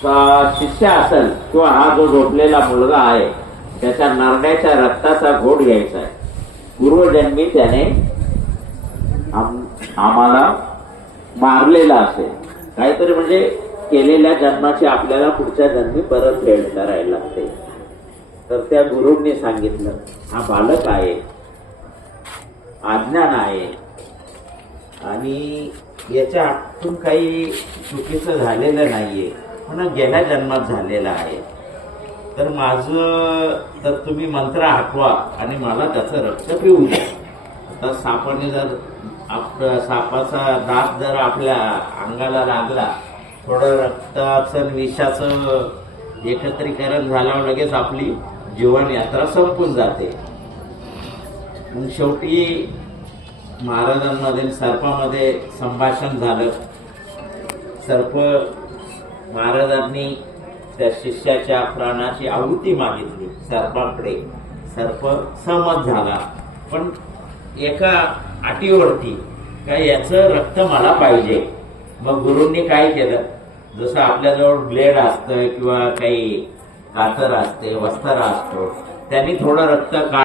शिष्य असेल किंवा हा जो झोपलेला मुलगा आहे त्याच्या नरड्याच्या रक्ताचा घोट घ्यायचा आहे. पूर्वजन्मी त्याने आम्हाला मारलेला असेल काहीतरी, म्हणजे केलेल्या जन्माची आपल्याला पुढच्या जन्मी परत फेड करायला लागते. तर त्या गुरूंनी सांगितलं हा बालक आहे, अज्ञान आहे आणि याच्या हातून काही चुकीचं झालेलं नाहीये, पण गेल्या जन्मात झालेला आहे. तर माझं तर तुम्ही मंत्र आठवा आणि मला त्याचं रक्त पिऊ द्या. आता सापाने जर सापाचा दात जर आपल्या अंगाला लागला, थोडं रक्ताचं आणि विषाचं एकत्रीकरण झाल्यावर लगेच आपली जीवन यात्रा संपून जाते. मग शेवटी महाराजांमध्ये सर्पामध्ये संभाषण झालं. सर्प महाराजांनी त्या शिष्याच्या प्राणाची आहुती मागितली सर्पाकडे. सर्प सहमत झाला, पण एका अटीवरती काय याचं रक्त मला पाहिजे. मग गुरूंनी काय केलं, जसं आपल्याजवळ ब्लेड असतं किंवा काही कातर असते, वस्तारा असतो, त्यांनी थोडं रक्त